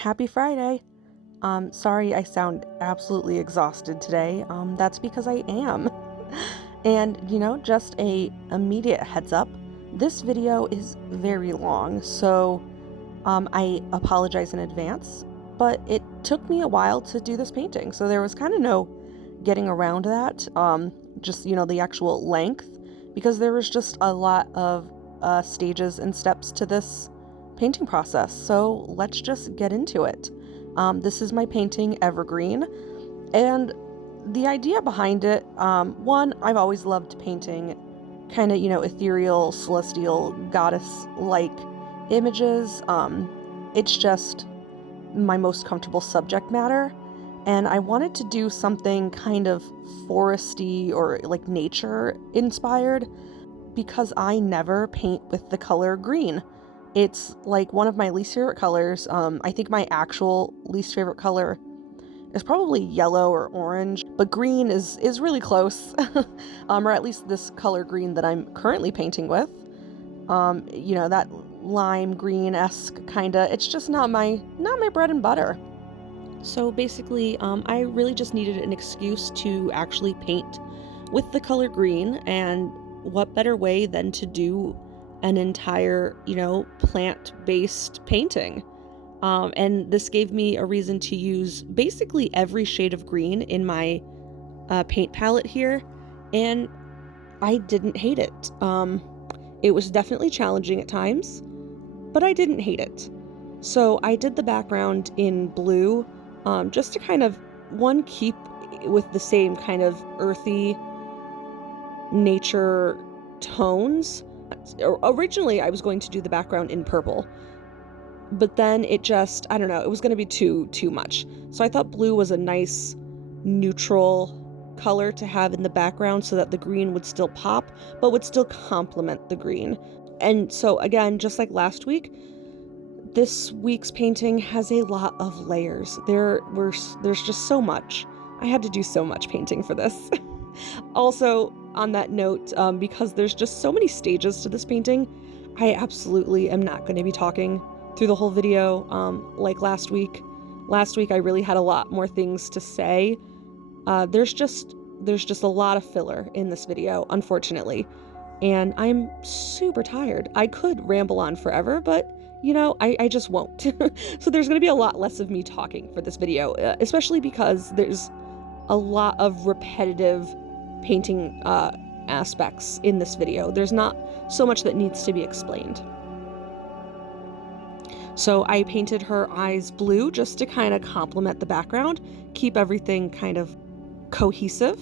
Happy Friday. Sorry I sound absolutely exhausted today. That's because I am. And, just a immediate heads up, this video is very long, so I apologize in advance, but it took me a while to do this painting, so there was kind of no getting around that, just, the actual length, because there was just a lot of stages and steps to this painting process, so let's just get into it. This is my painting, Evergreen, and the idea behind it, one, I've always loved painting kind of, ethereal, celestial, goddess-like images. It's just my most comfortable subject matter, and I wanted to do something kind of foresty or like nature inspired because I never paint with the color green. It's like one of my least favorite colors. I think my actual least favorite color is probably yellow or orange, but green is really close, or at least this color green that I'm currently painting with. That lime green-esque kinda. It's just not my bread and butter. So basically, I really just needed an excuse to actually paint with the color green, and what better way than to do an entire, plant-based painting. And this gave me a reason to use basically every shade of green in my paint palette here, and I didn't hate it. It was definitely challenging at times, but I didn't hate it. So I did the background in blue, just to kind of, one, keep with the same kind of earthy nature tones. Originally, I was going to do the background in purple, but then it just, I don't know, it was going to be too much. So I thought blue was a nice neutral color to have in the background so that the green would still pop, but would still complement the green. And so again, just like last week, this week's painting has a lot of layers. There's just so much. I had to do so much painting for this. Also, on that note, because there's just so many stages to this painting, I absolutely am not going to be talking through the whole video like last week. Last week I really had a lot more things to say. There's just a lot of filler in this video, unfortunately, and I'm super tired. I could ramble on forever, but I just won't. So there's going to be a lot less of me talking for this video, especially because there's a lot of repetitive painting aspects in this video. There's not so much that needs to be explained. So I painted her eyes blue just to kind of complement the background, keep everything kind of cohesive.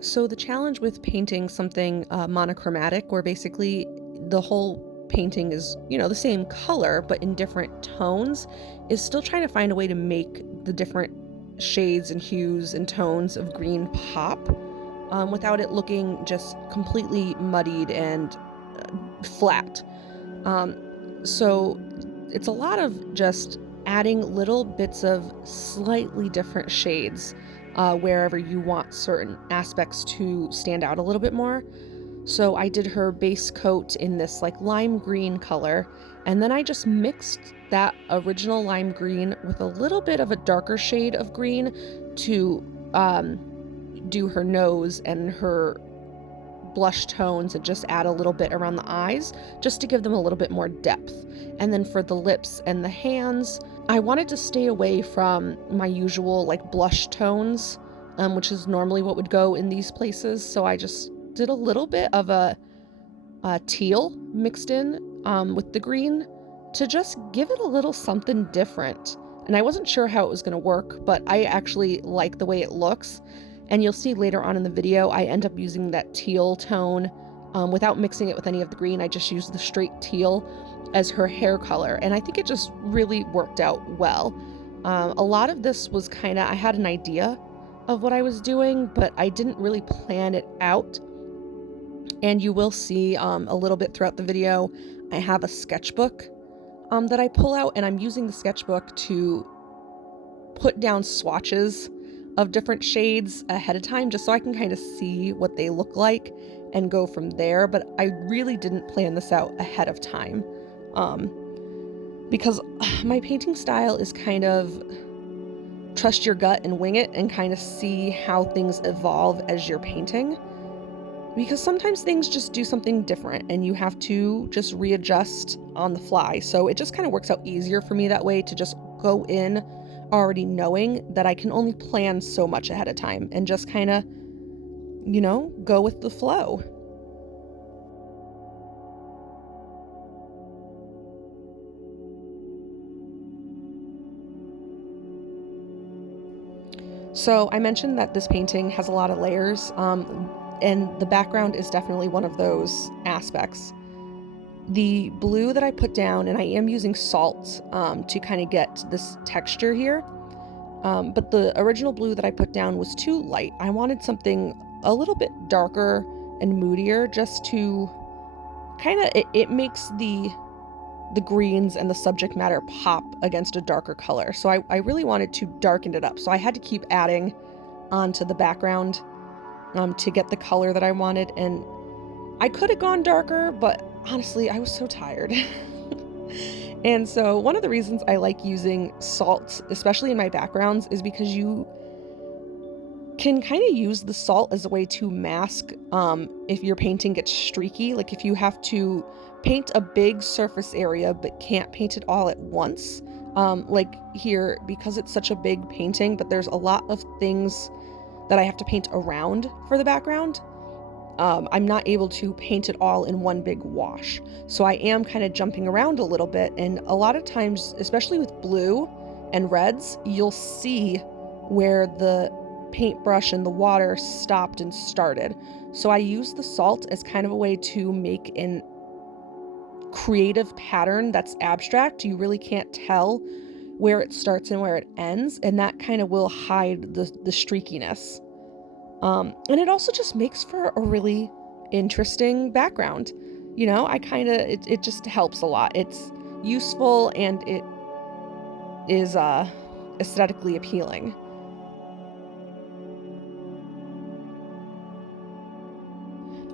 So the challenge with painting something monochromatic, where basically the whole painting is, the same color, but in different tones, is still trying to find a way to make the different shades and hues and tones of green pop, without it looking just completely muddied and flat. So it's a lot of just adding little bits of slightly different shades wherever you want certain aspects to stand out a little bit more. So I did her base coat in this like lime green color, and then I just mixed that original lime green with a little bit of a darker shade of green to do her nose and her blush tones, and just add a little bit around the eyes just to give them a little bit more depth. And then for the lips and the hands, I wanted to stay away from my usual like blush tones, which is normally what would go in these places. So I just did a little bit of a teal mixed in with the green to just give it a little something different. And I wasn't sure how it was going to work, but I actually like the way it looks. And you'll see later on in the video, I end up using that teal tone without mixing it with any of the green. I just used the straight teal as her hair color, and I think it just really worked out well. A lot of this was kind of, I had an idea of what I was doing, but I didn't really plan it out. And you will see a little bit throughout the video, I have a sketchbook that I pull out, and I'm using the sketchbook to put down swatches of different shades ahead of time just so I can kind of see what they look like and go from there. But I really didn't plan this out ahead of time because my painting style is kind of trust your gut and wing it and kind of see how things evolve as you're painting. Because sometimes things just do something different and you have to just readjust on the fly. So it just kind of works out easier for me that way to just go in already knowing that I can only plan so much ahead of time and just kind of, go with the flow. So I mentioned that this painting has a lot of layers, and the background is definitely one of those aspects. The blue that I put down, and I am using salt to kind of get this texture here, but the original blue that I put down was too light. I wanted something a little bit darker and moodier just to kind of, it makes the greens and the subject matter pop against a darker color. So I really wanted to darken it up. So I had to keep adding onto the background to get the color that I wanted. And I could have gone darker, but honestly, I was so tired. And so one of the reasons I like using salt, especially in my backgrounds, is because you can kind of use the salt as a way to mask if your painting gets streaky. Like if you have to paint a big surface area but can't paint it all at once. Like here, because it's such a big painting, but there's a lot of things that I have to paint around for the background. I'm not able to paint it all in one big wash. So I am kind of jumping around a little bit. And a lot of times, especially with blue and reds, you'll see where the paintbrush and the water stopped and started. So I use the salt as kind of a way to make an creative pattern that's abstract. You really can't tell where it starts and where it ends, and that kind of will hide the streakiness. And it also just makes for a really interesting background. It just helps a lot. It's useful and it is aesthetically appealing.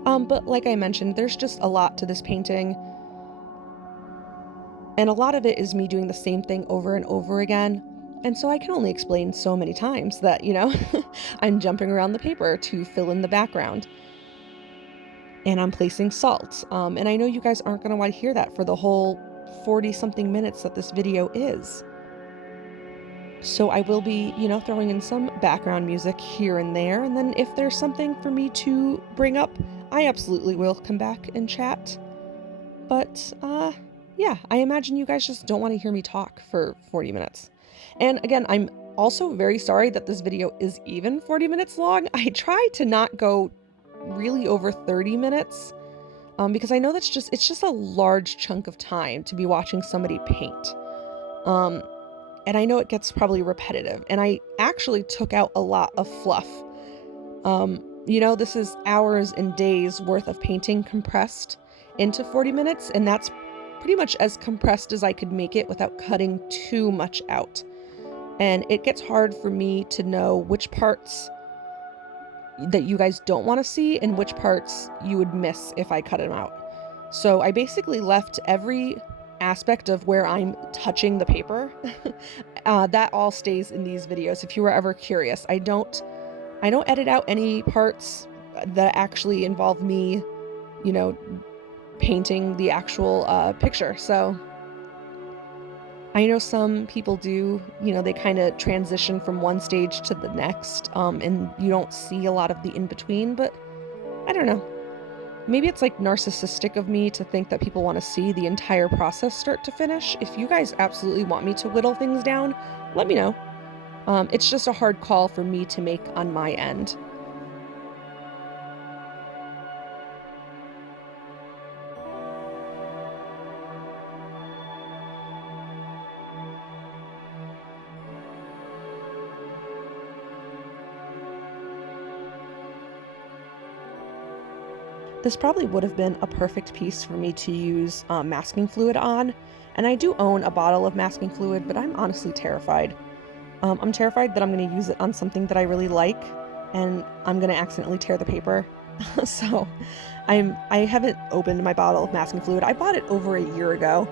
But like I mentioned, there's just a lot to this painting. And a lot of it is me doing the same thing over and over again. And so I can only explain so many times that, I'm jumping around the paper to fill in the background. And I'm placing salt. And I know you guys aren't going to want to hear that for the whole 40-something minutes that this video is. So I will be, throwing in some background music here and there. And then if there's something for me to bring up, I absolutely will come back and chat. But, yeah, I imagine you guys just don't want to hear me talk for 40 minutes. And again, I'm also very sorry that this video is even 40 minutes long. I try to not go really over 30 minutes because I know it's just a large chunk of time to be watching somebody paint. And I know it gets probably repetitive, and I actually took out a lot of fluff. This is hours and days worth of painting compressed into 40 minutes, and that's pretty much as compressed as I could make it without cutting too much out. And it gets hard for me to know which parts that you guys don't want to see and which parts you would miss if I cut them out. So I basically left every aspect of where I'm touching the paper. That all stays in these videos if you were ever curious. I don't edit out any parts that actually involve me, painting the actual picture. So I know some people do, they kind of transition from one stage to the next, and you don't see a lot of the in-between, but I don't know. Maybe it's like narcissistic of me to think that people want to see the entire process start to finish. If you guys absolutely want me to whittle things down, let me know. It's just a hard call for me to make on my end. This probably would have been a perfect piece for me to use masking fluid on, and I do own a bottle of masking fluid, but I'm honestly terrified. I'm terrified that I'm going to use it on something that I really like and I'm going to accidentally tear the paper. So I haven't opened my bottle of masking fluid. I bought it over a year ago.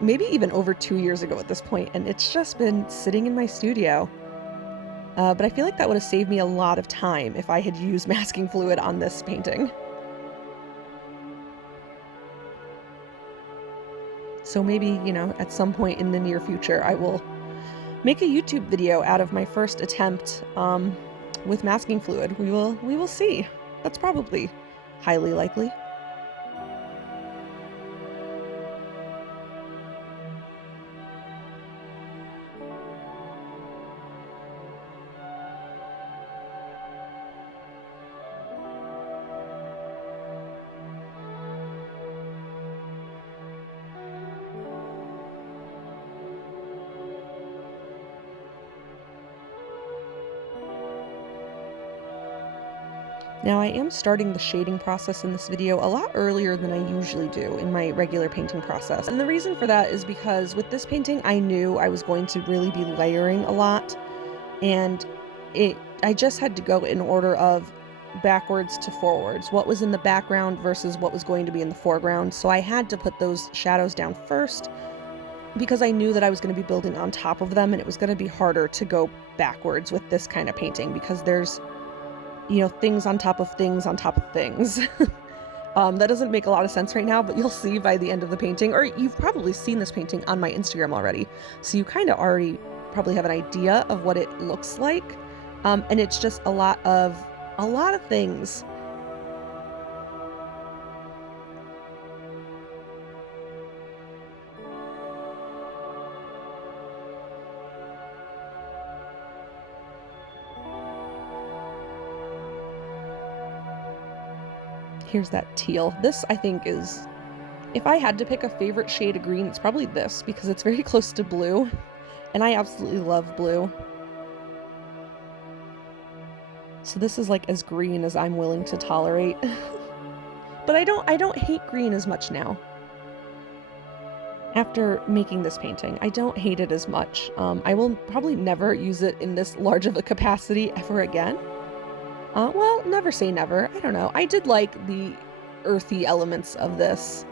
Maybe even over 2 years ago at this point, and it's just been sitting in my studio. But I feel like that would have saved me a lot of time if I had used masking fluid on this painting. So maybe, you know, at some point in the near future, I will make a YouTube video out of my first attempt with masking fluid. We will see. That's probably highly likely. Now I am starting the shading process in this video a lot earlier than I usually do in my regular painting process. And the reason for that is because with this painting, I knew I was going to really be layering a lot, and I just had to go in order of backwards to forwards, what was in the background versus what was going to be in the foreground. So I had to put those shadows down first because I knew that I was going to be building on top of them, and it was going to be harder to go backwards with this kind of painting because there's, you know, things on top of things on top of things. That doesn't make a lot of sense right now, but you'll see by the end of the painting, or you've probably seen this painting on my Instagram already, so you kind of already probably have an idea of what it looks like. And it's just a lot of things. Here's that teal. This, I think, is, if I had to pick a favorite shade of green, it's probably this, because it's very close to blue, and I absolutely love blue. So this is like as green as I'm willing to tolerate. But I don't hate green as much now. After making this painting, I don't hate it as much. I will probably never use it in this large of a capacity ever again. Well, never say never. I don't know. I did like the earthy elements of this.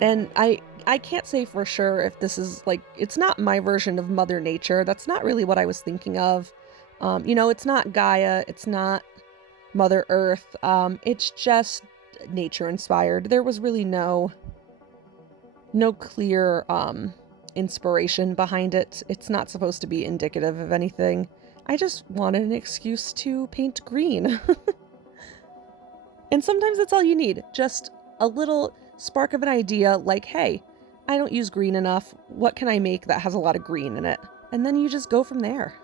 And I can't say for sure if this is like, it's not my version of Mother Nature. That's not really what I was thinking of. You know, it's not Gaia, it's not Mother Earth. It's just nature inspired. There was really no clear inspiration behind it. It's not supposed to be indicative of anything. I just wanted an excuse to paint green. And sometimes that's all you need. Just a little spark of an idea like, hey, I don't use green enough. What can I make that has a lot of green in it? And then you just go from there.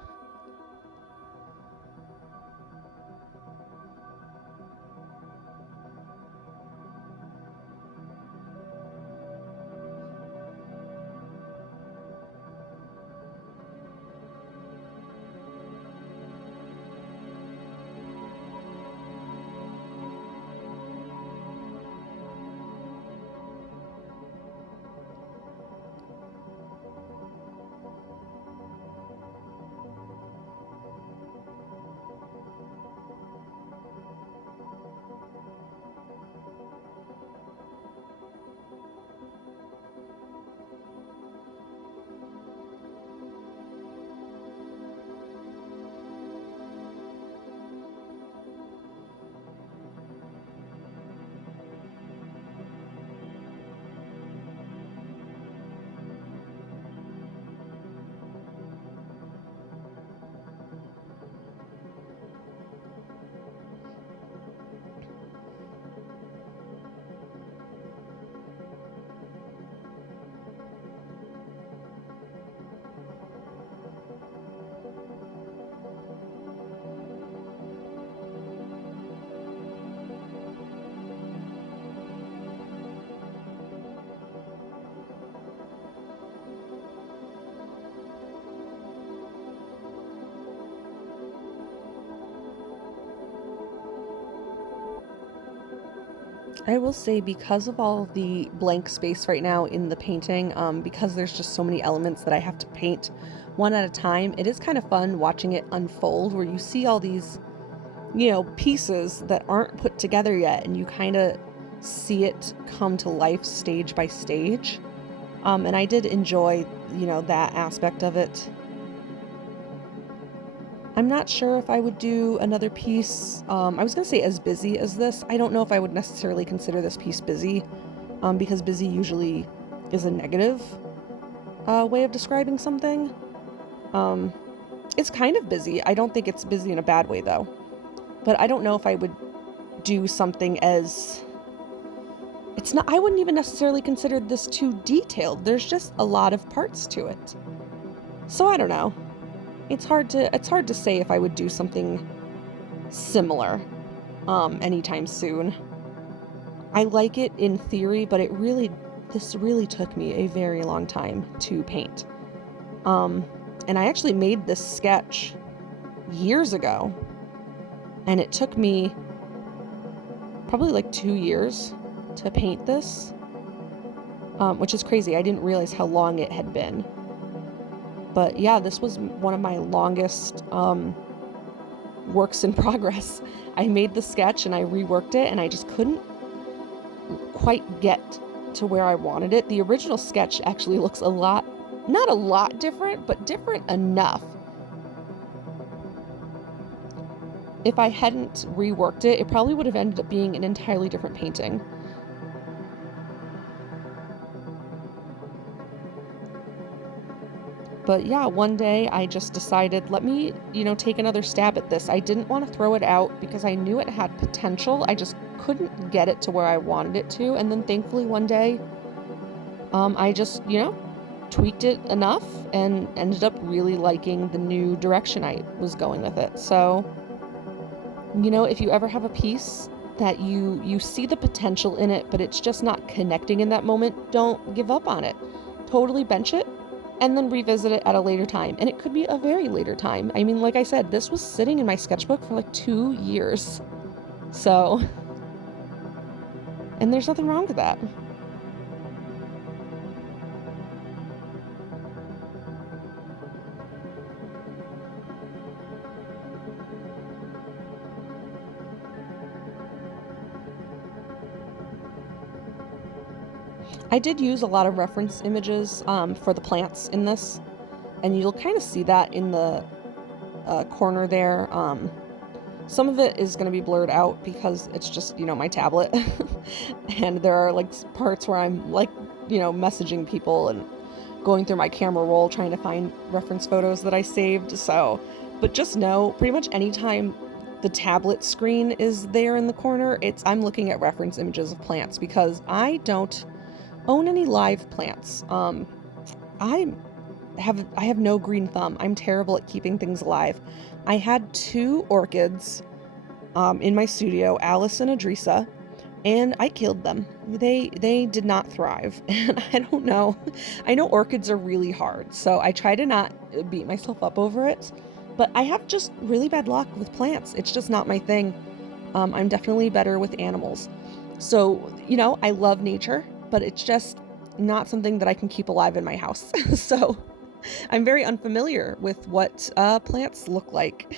I will say, because of all the blank space right now in the painting, because there's just so many elements that I have to paint one at a time, it is kind of fun watching it unfold, where you see all these, pieces that aren't put together yet, and you kind of see it come to life stage by stage. And I did enjoy, that aspect of it. I'm not sure if I would do another piece. I was going to say as busy as this. I don't know if I would necessarily consider this piece busy, because busy usually is a negative way of describing something. It's kind of busy. I don't think it's busy in a bad way, though. But I don't know if I would do something as... I wouldn't even necessarily consider this too detailed. There's just a lot of parts to it. So I don't know. It's hard to say if I would do something similar anytime soon. I like it in theory, but this really took me a very long time to paint. And I actually made this sketch years ago, and it took me probably like 2 years to paint this, which is crazy. I didn't realize how long it had been. But yeah, this was one of my longest works in progress. I made the sketch and I reworked it, and I just couldn't quite get to where I wanted it. The original sketch actually looks not a lot different, but different enough. If I hadn't reworked it, it probably would have ended up being an entirely different painting. But yeah, one day I just decided, let me, take another stab at this. I didn't want to throw it out because I knew it had potential. I just couldn't get it to where I wanted it to. And then thankfully one day, I just, tweaked it enough and ended up really liking the new direction I was going with it. So, if you ever have a piece that you see the potential in it, but it's just not connecting in that moment, don't give up on it. Totally bench it and then revisit it at a later time. And it could be a very later time. I mean, like I said, this was sitting in my sketchbook for like 2 years. So, and there's nothing wrong with that. I did use a lot of reference images for the plants in this, and you'll kind of see that in the corner there. Some of it is going to be blurred out because it's just, my tablet, and there are like parts where I'm like, messaging people and going through my camera roll trying to find reference photos that I saved. So, but just know, pretty much anytime the tablet screen is there in the corner, I'm looking at reference images of plants, because I don't own any live plants. I have no green thumb. I'm terrible at keeping things alive. I had 2 orchids in my studio, Alice and Adrisa, and I killed them. They did not thrive, and I don't know. I know orchids are really hard, so I try to not beat myself up over it, but I have just really bad luck with plants. It's just not my thing. I'm definitely better with animals. So, I love nature, but it's just not something that I can keep alive in my house. So I'm very unfamiliar with what plants look like,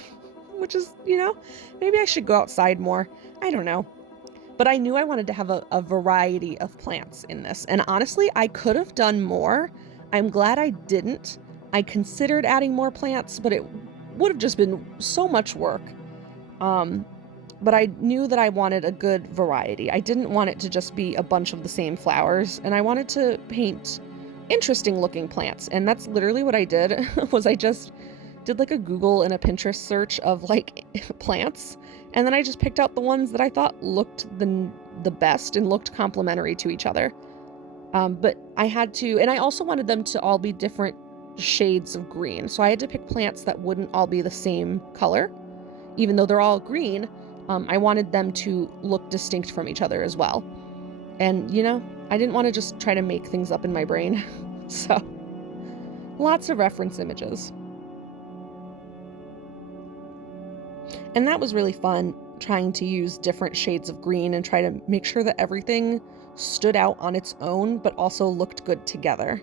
which is, maybe I should go outside more. I don't know. But I knew I wanted to have a variety of plants in this. And honestly, I could have done more. I'm glad I didn't. I considered adding more plants, but it would have just been so much work. But I knew that I wanted a good variety. I didn't want it to just be a bunch of the same flowers, and I wanted to paint interesting looking plants. And that's literally what I did, was I just did like a Google and a Pinterest search of like plants, and then I just picked out the ones that I thought looked the best and looked complementary to each other. But I had to, and I also wanted them to all be different shades of green. So I had to pick plants that wouldn't all be the same color, even though they're all green. I wanted them to look distinct from each other as well. And, I didn't want to just try to make things up in my brain. So, lots of reference images. And that was really fun. trying to use different shades of green and try to make sure that everything stood out on its own, but also looked good together.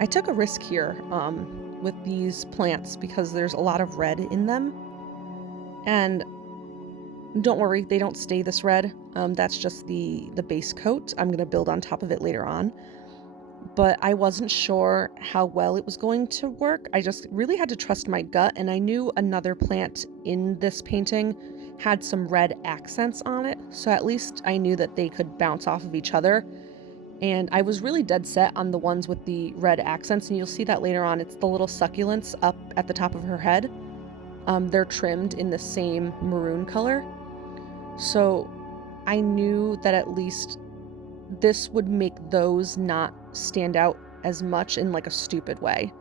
I took a risk here with these plants because there's a lot of red in them. And don't worry, they don't stay this red. That's just the base coat. I'm going to build on top of it later on. But I wasn't sure how well it was going to work. I just really had to trust my gut, and I knew another plant in this painting had some red accents on it, so at least I knew that they could bounce off of each other. And I was really dead set on the ones with the red accents, and you'll see that later on. It's the little succulents up at the top of her head. They're trimmed in the same maroon color. So I knew that at least this would make those not stand out as much in like a stupid way.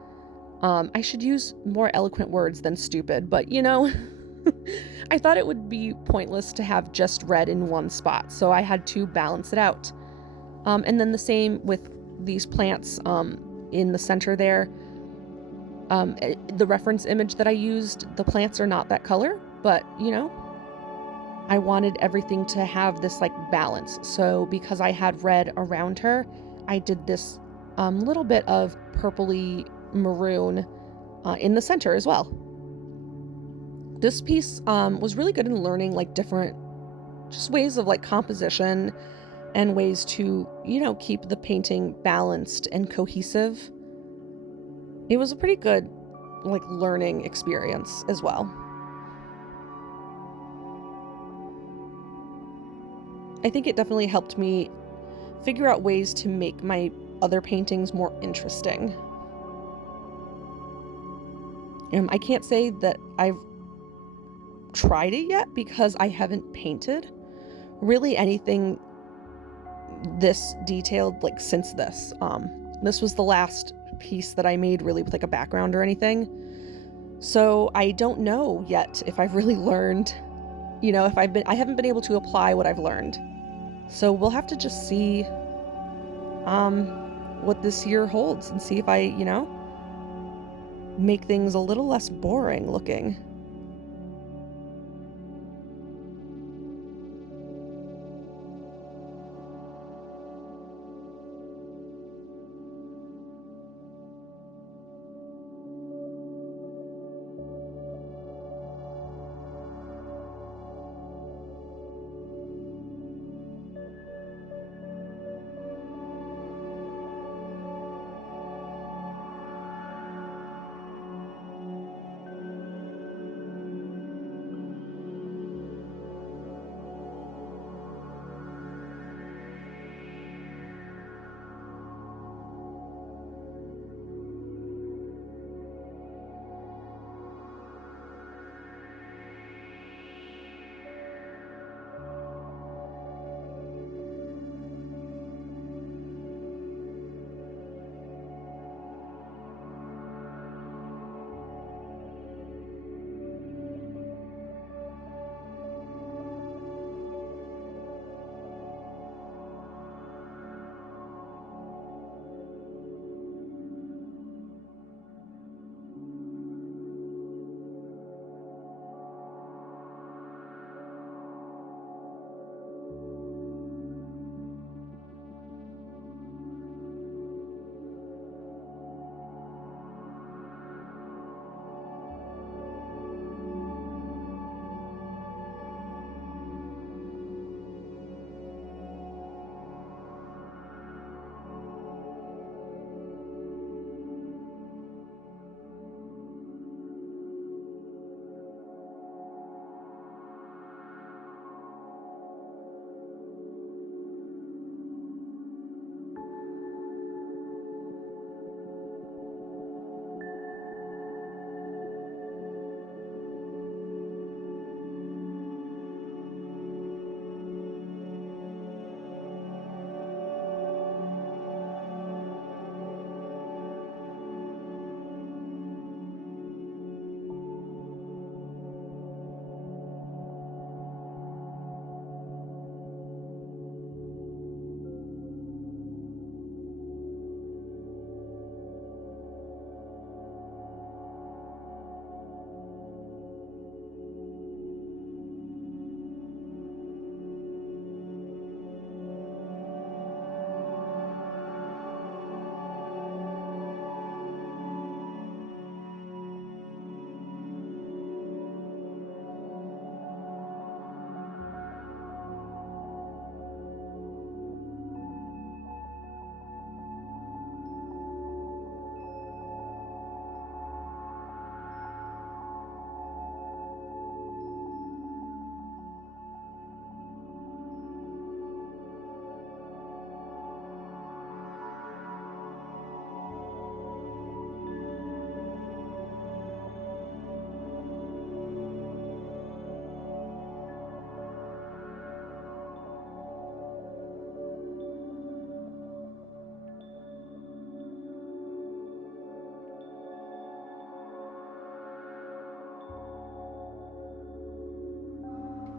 I should use more eloquent words than stupid, but you know, I thought it would be pointless to have just red in one spot, so I had to balance it out. And then the same with these plants in the center there. The reference image that I used, the plants are not that color, but you know, I wanted everything to have this like balance. So because I had red around her, I did this little bit of purpley maroon in the center as well. This piece was really good in learning like different just ways of like composition and ways to, you know, keep the painting balanced and cohesive. It was a pretty good like learning experience as well. I think it definitely helped me figure out ways to make my other paintings more interesting. I can't say that I've tried it yet because I haven't painted really anything this detailed like since this. This was the last piece that I made really with like a background or anything. So I don't know yet if I've really learned, if I haven't been able to apply what I've learned. So we'll have to just see what this year holds and see if I, make things a little less boring looking.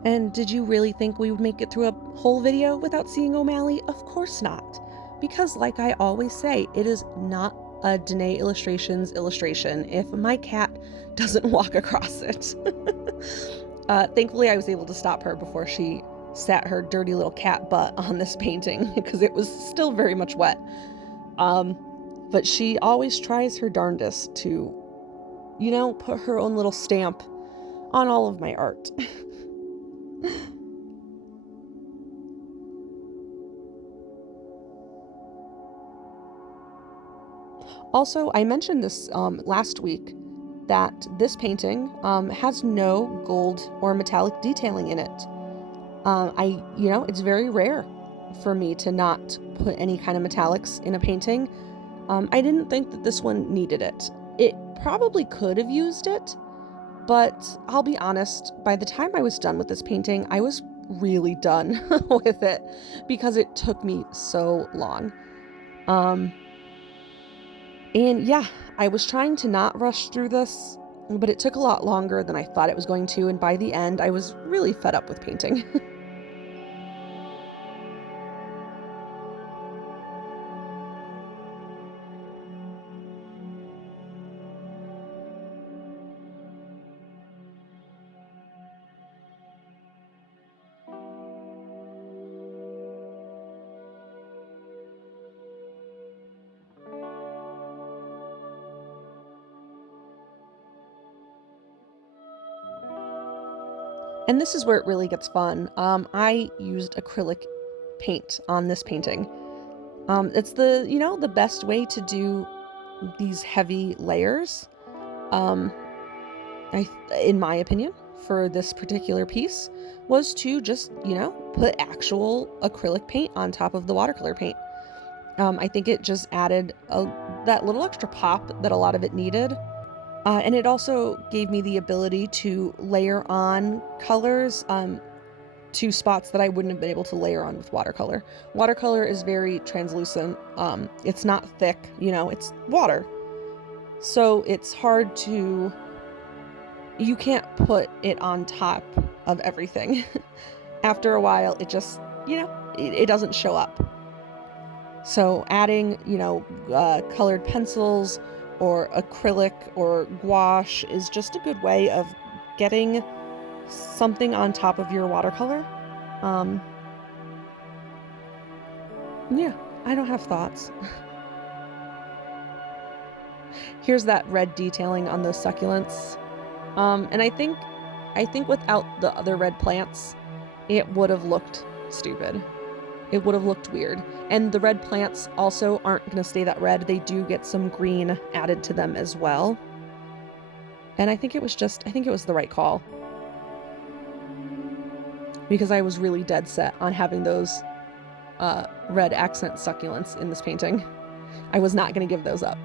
And did you really think we would make it through a whole video without seeing O'Malley? Of course not. Because like I always say, it is not a Danae Illustrations illustration if my cat doesn't walk across it. Thankfully, I was able to stop her before she sat her dirty little cat butt on this painting because it was still very much wet. But she always tries her darndest to, put her own little stamp on all of my art. Also, I mentioned this last week that this painting has no gold or metallic detailing in it. It's very rare for me to not put any kind of metallics in a painting. I didn't think that this one needed it. It probably could have used it, but I'll be honest, by the time I was done with this painting, I was really done with it because it took me so long. And yeah, I was trying to not rush through this, but it took a lot longer than I thought it was going to, and by the end, I was really fed up with painting. And this is where it really gets fun. I used acrylic paint on this painting. It's the best way to do these heavy layers. Um, in my opinion, for this particular piece, was to just, put actual acrylic paint on top of the watercolor paint. I think it just added that little extra pop that a lot of it needed. And it also gave me the ability to layer on colors to spots that I wouldn't have been able to layer on with watercolor. Watercolor is very translucent. It's not thick, it's water. So it's hard to, you can't put it on top of everything. After a while, it just, it doesn't show up. So adding, colored pencils or acrylic or gouache is just a good way of getting something on top of your watercolor. Yeah, I don't have thoughts. Here's that red detailing on those succulents. And I think without the other red plants, it would have looked stupid. It would have looked weird. And the red plants also aren't going to stay that red. They do get some green added to them as well. And I think it was the right call. Because I was really dead set on having those red accent succulents in this painting. I was not going to give those up.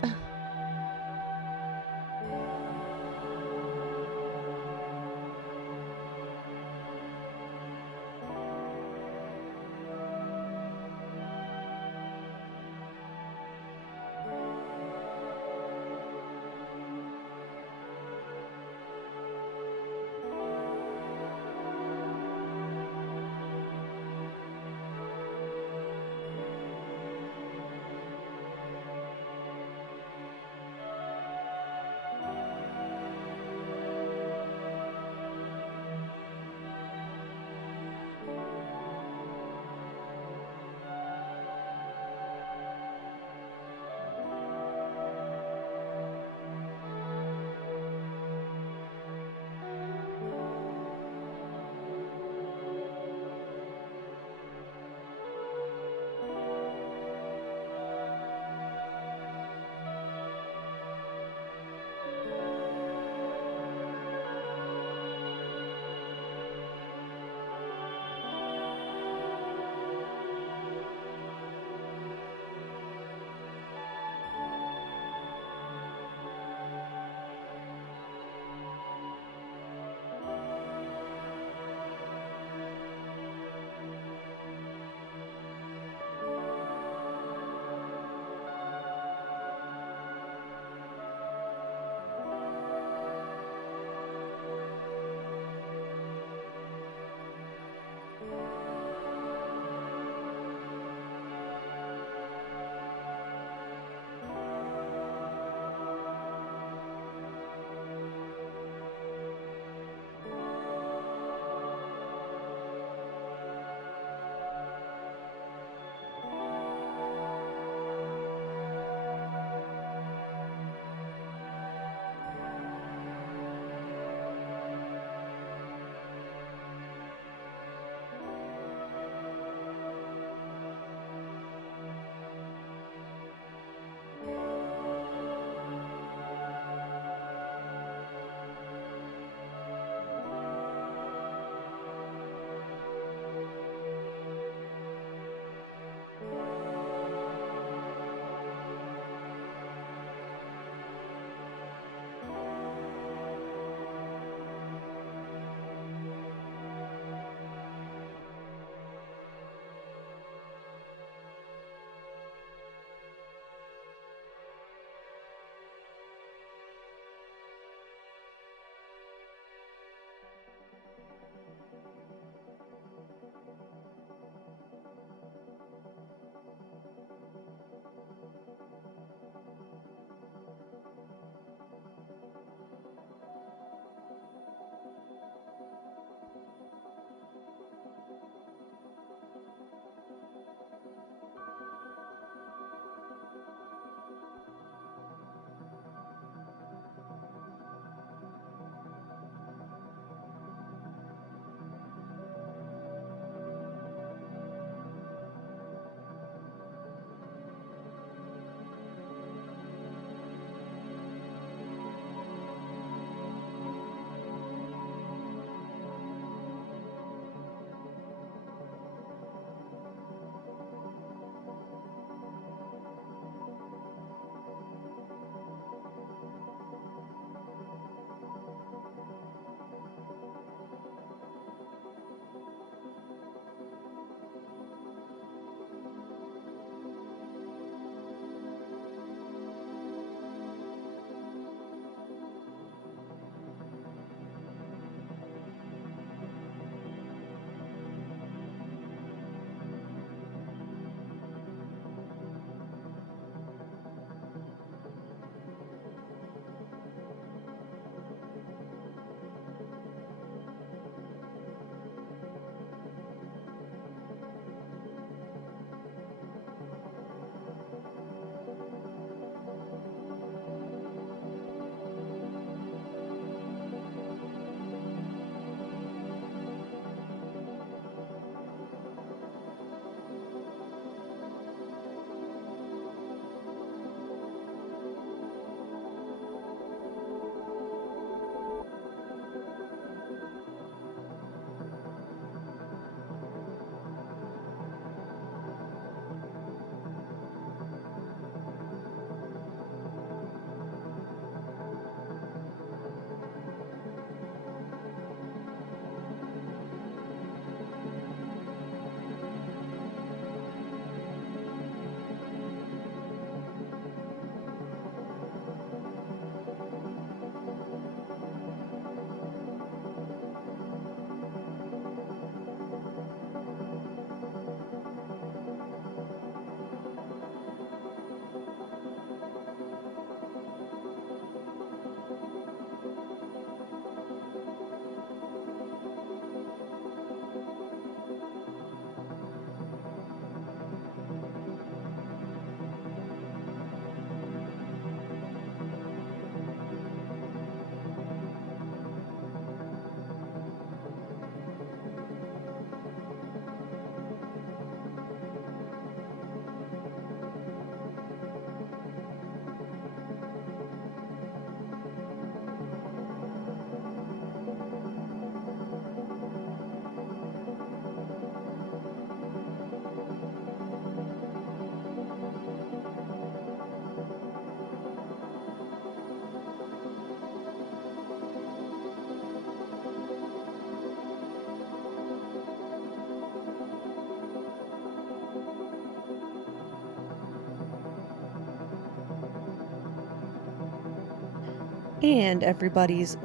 And everybody's,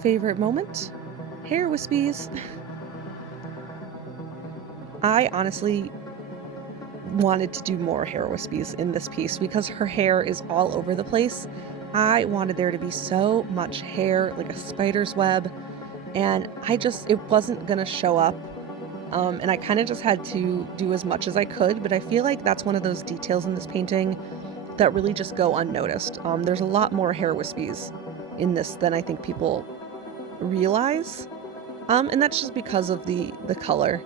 favorite moment, hair wispies. I honestly wanted to do more hair wispies in this piece because her hair is all over the place. I wanted there to be so much hair, like a spider's web, and it wasn't gonna show up. And I kind of just had to do as much as I could, but I feel like that's one of those details in this painting that really just go unnoticed. There's a lot more hair wispies in this than I think people realize. And that's just because of the color.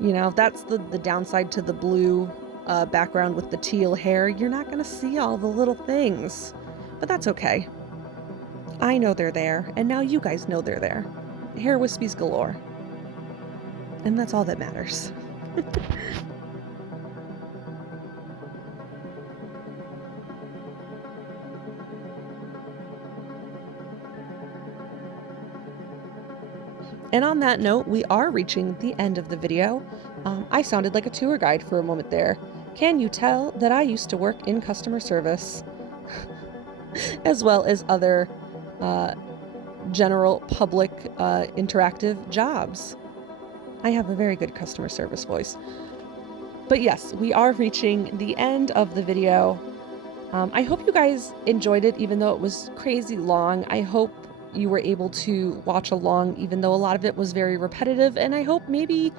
That's the downside to the blue background with the teal hair. You're not gonna see all the little things, but that's okay. I know they're there, and now you guys know they're there. Hair wispies galore. And that's all that matters. And on that note, we are reaching the end of the video. I sounded like a tour guide for a moment there. Can you tell that I used to work in customer service? As well as other general public interactive jobs. I have a very good customer service voice. But yes, we are reaching the end of the video. I hope you guys enjoyed it, even though it was crazy long. I hope you were able to watch along, even though a lot of it was very repetitive, and I hope maybe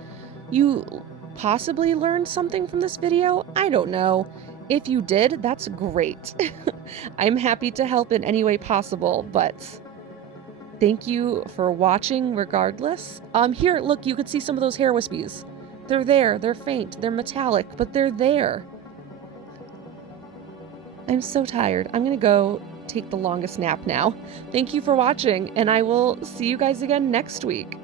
you possibly learned something from this video. I don't know. If you did, that's great. I'm happy to help in any way possible, but thank you for watching regardless. Here, look, you could see some of those hair wispies. They're there, they're faint, they're metallic, but they're there. I'm so tired. I'm gonna go take the longest nap now. Thank you for watching, and I will see you guys again next week.